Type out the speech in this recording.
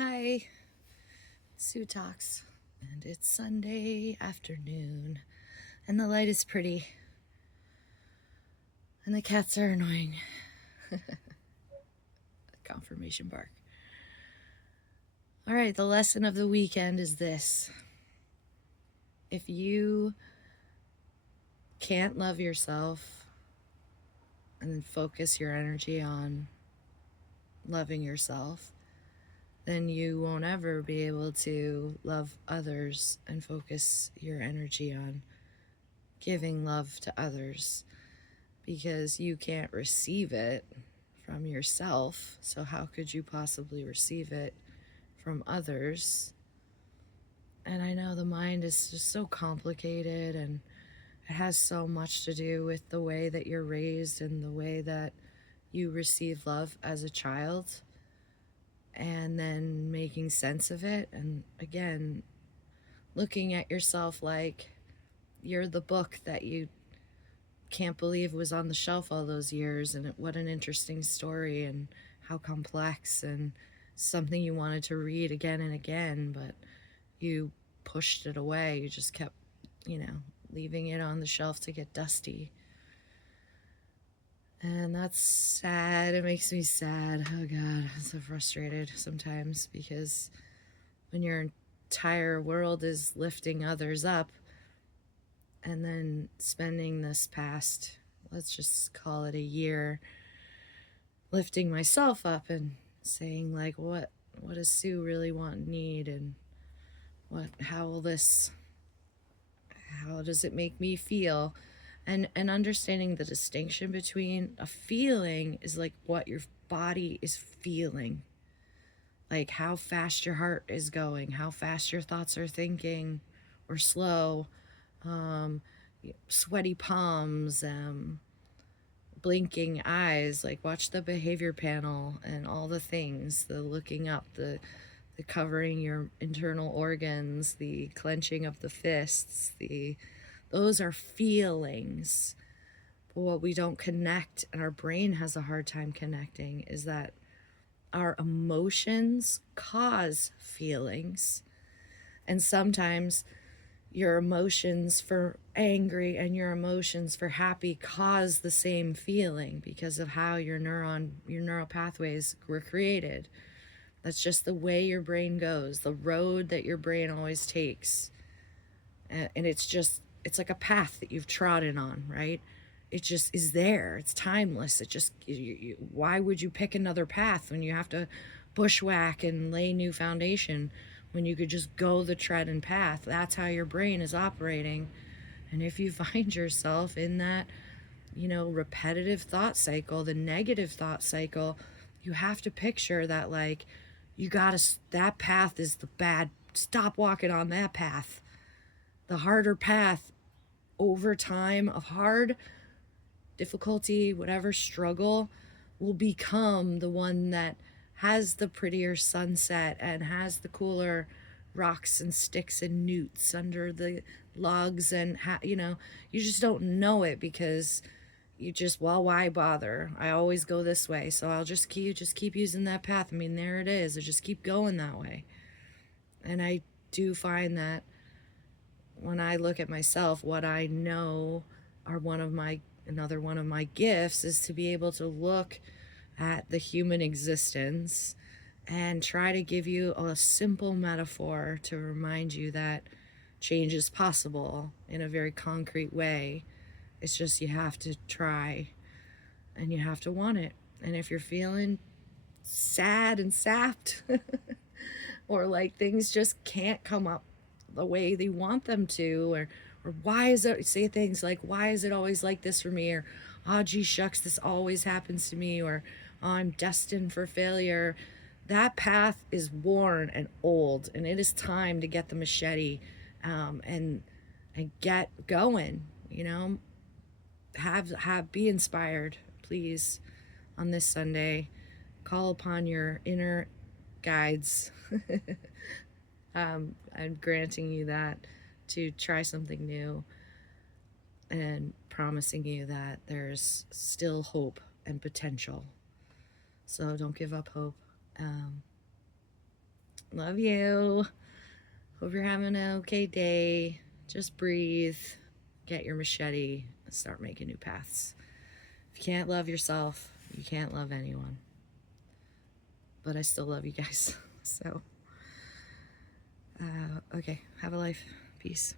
Hi, Sue Talks, and it's Sunday afternoon, and the light is pretty, and the cats are annoying. Confirmation bark. All right, the lesson of the weekend is this: if you can't love yourself and then focus your energy on loving yourself, then you won't ever be able to love others and focus your energy on giving love to others, because you can't receive it from yourself. So, how could you possibly receive it from others? And I know the mind is just so complicated, and it has so much to do with the way that you're raised and the way that you receive love as a child, and then making sense of it. And again, looking at yourself like you're the book that you can't believe was on the shelf all those years, and what an interesting story, and how complex, and something you wanted to read again and again, but you pushed it away. You just kept, leaving it on the shelf to get dusty. And that's sad. It makes me sad. Oh God, I'm so frustrated sometimes, because when your entire world is lifting others up, and then spending this past, let's just call it a year, lifting myself up and saying, like, what does Sue really want and need, and how does it make me feel, and understanding the distinction between a feeling is like what your body is feeling, like how fast your heart is going, how fast your thoughts are thinking, or slow, um, sweaty palms, blinking eyes. Like, watch the behavior panel and all the things, the looking up, the covering your internal organs, the clenching of the fists, those are feelings. But what we don't connect, and our brain has a hard time connecting, is that our emotions cause feelings. And sometimes your emotions for angry and your emotions for happy cause the same feeling, because of how your neural pathways were created. That's just the way your brain goes, the road that your brain always takes. And it's like a path that you've trodden on, right? It just is there. It's timeless. It just, why would you pick another path when you have to bushwhack and lay new foundation, when you could just go the tread path? That's how your brain is operating. And if you find yourself in that, repetitive thought cycle, the negative thought cycle, you have to picture that, like, that path is the bad, stop walking on that path. The harder path, over time of hard difficulty, whatever struggle, will become the one that has the prettier sunset and has the cooler rocks and sticks and newts under the logs. And you just don't know it, because you just, well, why bother? I always go this way, so I'll just keep using that path. I mean, there it is. I just keep going that way. And I do find that when I look at myself, what I know are another one of my gifts is to be able to look at the human existence and try to give you a simple metaphor to remind you that change is possible in a very concrete way. It's just, you have to try, and you have to want it. And if you're feeling sad and sapped, or like things just can't come up the way they want them to, or why is it, say things like, why is it always like this for me, or oh gee shucks, this always happens to me, or oh, I'm destined for failure. That path is worn and old, and it is time to get the machete, and get going. Be inspired, please, on this Sunday. Call upon your inner guides. I'm granting you that, to try something new, and promising you that there's still hope and potential. So don't give up hope. Love you. Hope you're having an okay day. Just breathe. Get your machete and start making new paths. If you can't love yourself, you can't love anyone. But I still love you guys. So, okay. Have a life. Peace.